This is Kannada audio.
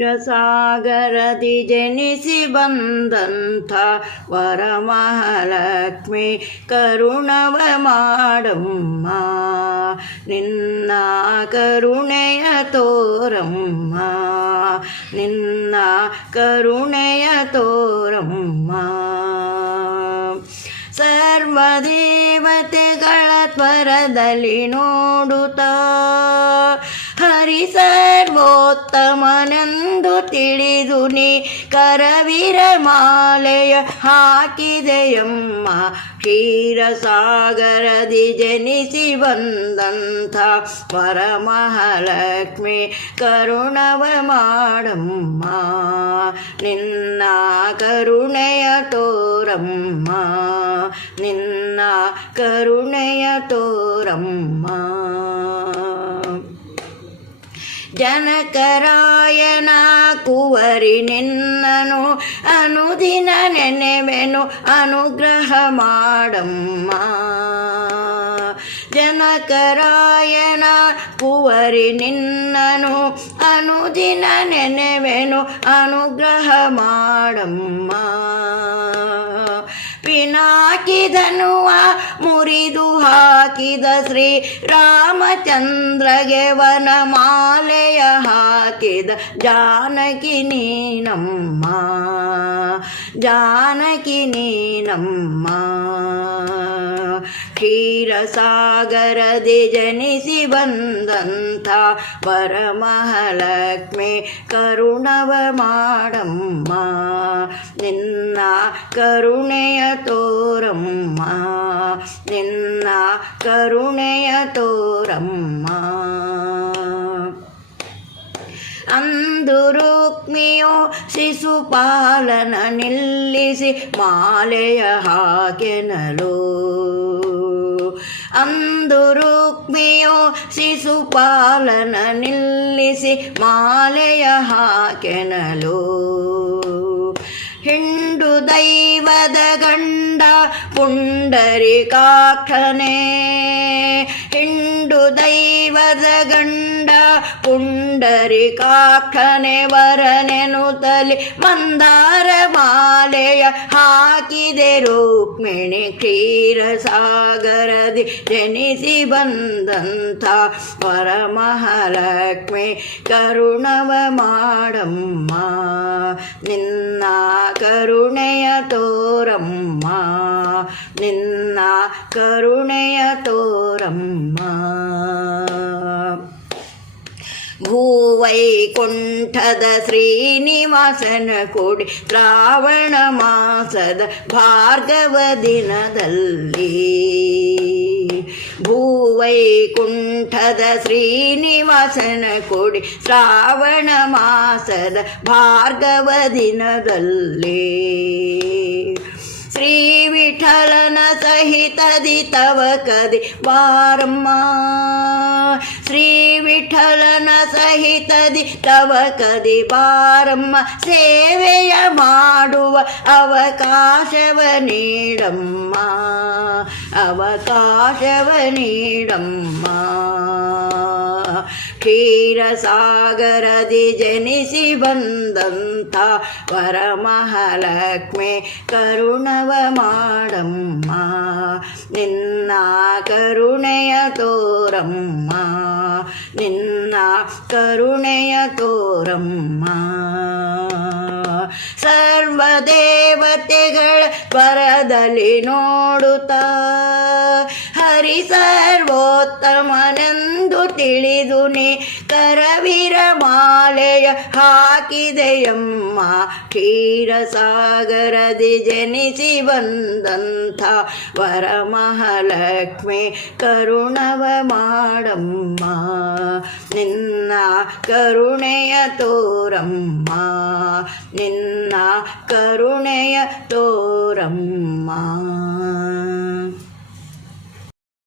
ಕ್ಷೀರಸಾಗರದಿ ಜನಿಸಿ ಬಂದಂಥ ವರಮಹಾಲಕ್ಷ್ಮಿ ಕರುಣವ ಮಾಡಮ್ಮ ನಿನ್ನ ಕರುಣೆಯ ತೋರಮ್ಮ ನಿನ್ನ ಕರುಣೆಯ ತೋರಮ್ಮ ಸರ್ವದೇವತೆಗಳ ತ್ವರದಲ್ಲಿ ನೋಡುತ್ತಾ ಹರಿ ಸರ್ವೋತ್ತಮನೆಂದು ತಿಳಿದು ನೀ ಕರವಿರ ಮಾಲೆಯ ಹಾಕಿದೆಯಮ್ಮ. ಕ್ಷೀರಸಾಗರದಿ ಜನಿಸಿ ಬಂದಂಥ ಪರಮಹಲಕ್ಷ್ಮಿ ಕರುಣವ ಮಾಡಮ್ಮ. ನಿನ್ನ ಕರುಣೆಯ ತೋರಮ್ಮ. ನಿನ್ನ ಕರುಣೆಯ ತೋರಮ್ಮ. ಜನಕರಾಯನ ಕುವರಿ ನಿನ್ನನು ಅನುದಿನ ನೆನೆವೆನು ಅನುಗ್ರಹ ಮಾಡಮ್ಮ. ಜನಕರಾಯನ ಕುವರಿ ನಿನ್ನನು ಅನುದಿನ ನೆನೆವೆನು ಅನುಗ್ರಹ ಮಾಡಮ್ಮ. ಪಿನಾಕಿದನುವ ಮುರಿದು ಹಾಕಿದ ಶ್ರೀ ರಾಮಚಂದ್ರಗೆ ವನಮಾಲೆಯ ಹಾಕಿದ ಜಾನಕಿ ನೀನಮ್ಮ ಜಾನಕಿ ನೀನಮ್ಮ ಕ್ಷೀರಸಾಗರದಿ ಜನಿಸಿ ಬಂದಂಥ ಪರಮಹಲಕ್ಷ್ಮಿ ಕರುಣವ ಮಾಡಮ್ಮ. ನಿನ್ನ ಕರುಣೆಯ ತೋರಮ್ಮ. ನಿನ್ನ ಕರುಣೆಯ ತೋರಮ್ಮ. ಅಂದು ರುಕ್ಮಿಯೋ ಶಿಶುಪಾಲನ ನಿಲ್ಲಿಸಿ ಮಾಲೆಯ ಹಾಗೆನಲು ಅಂದು ರುಕ್ಮಿಯೋ ಶಿಶುಪಾಲನ ನಿಲ್ಲಿಸಿ ಮಾಲೆಯ ಹಾಕೆನಲು. ಹಿಂಡು ದೈವದ ಗಂಡ ಪುಂಡರಿಕಾಕ್ಷನೇ ಹಿಂಡು ದೈವದ ಗಂಡ ಪುಂಡರಿಕಾಕ್ಷನೆ ವರನೆನುತಲಿ ಮಂದಾರ ಮಾಲೆಯ ಹಾಕಿದೆ ರುಕ್ಮಿಣಿ ಕ್ಷೀರಸಾಗರದಿ ಜನಿಸಿ ಬಂದಂಥ ವರಮಹಾಲಕ್ಷ್ಮಿ ಕರುಣವ ಮಾಡಮ್ಮ. ನಿನ್ನ ಕರುಣೆಯ ತೋರಮ್ಮ. ನಿನ್ನ ಕರುಣೆಯ ತೋರಮ್ಮ. ಭೂವೈಕುಂಠದ ಶ್ರೀನಿವಾಸನ ಕೊಡಿ ಶ್ರಾವಣ ಮಾಸದ ಭಾರ್ಗವ ದಿನದಲ್ಲಿ. ಭೂವೈಕುಂಠದ ಶ್ರೀನಿವಾಸನ ಕೊಡಿ ಶ್ರಾವಣ ಮಾಸದ ಭಾರ್ಗವ ದಿನದಲ್ಲಿ. ಶ್ರೀ ವಿಠಲನ ಸಹಿತದಿ ತವ ಕದಿ ಬಾರಮ್ಮ ಶ್ರೀ ವಿಠಲನ ಸಹಿತದಿ ತವ ಕದಿ ಬಾರಮ್ಮ ಸೇವೆಯ ಮಾಡುವ ಅವಕಾಶವ ನೀಡಮ್ಮ ಅವಕಾಶವ ನೀಡಮ್ಮ ಕ್ಷೀರಸಾಗರದಿ ಜನಿಸಿ ಬಂದಂಥ ವರಮಹಾಲಕ್ಷ್ಮಿ ಕರುಣವ ಮಾಡಮ್ಮ. ನಿನ್ನ ಕರುಣೆಯ ತೋರಮ್ಮ. ನಿನ್ನ ಕರುಣೆಯ ತೋರಮ್ಮ. ಸರ್ವದೇವತೆಗಳ ಪರದಲ್ಲಿ ನೋಡುತ್ತಾ ಹರಿ ಸರ್ವೋತ್ತಮನೆಂದು ತಿಳಿದು ಕರವೀರ ಕರವಿರ ಮಾಲೆಯ ಹಾಕಿದೆಯಮ್ಮ. ಕ್ಷೀರಸಾಗರದಿ ಜನಿಸಿ ಬಂದಂಥ ವರಮಹಾಲಕ್ಷ್ಮಿ, ಕರುಣವ ಮಾಡಮ್ಮ. ನಿನ್ನ ಕರುಣೆಯ ತೋರಮ್ಮ. ನಿನ್ನ ಕರುಣೆಯ ತೋರಮ್ಮ.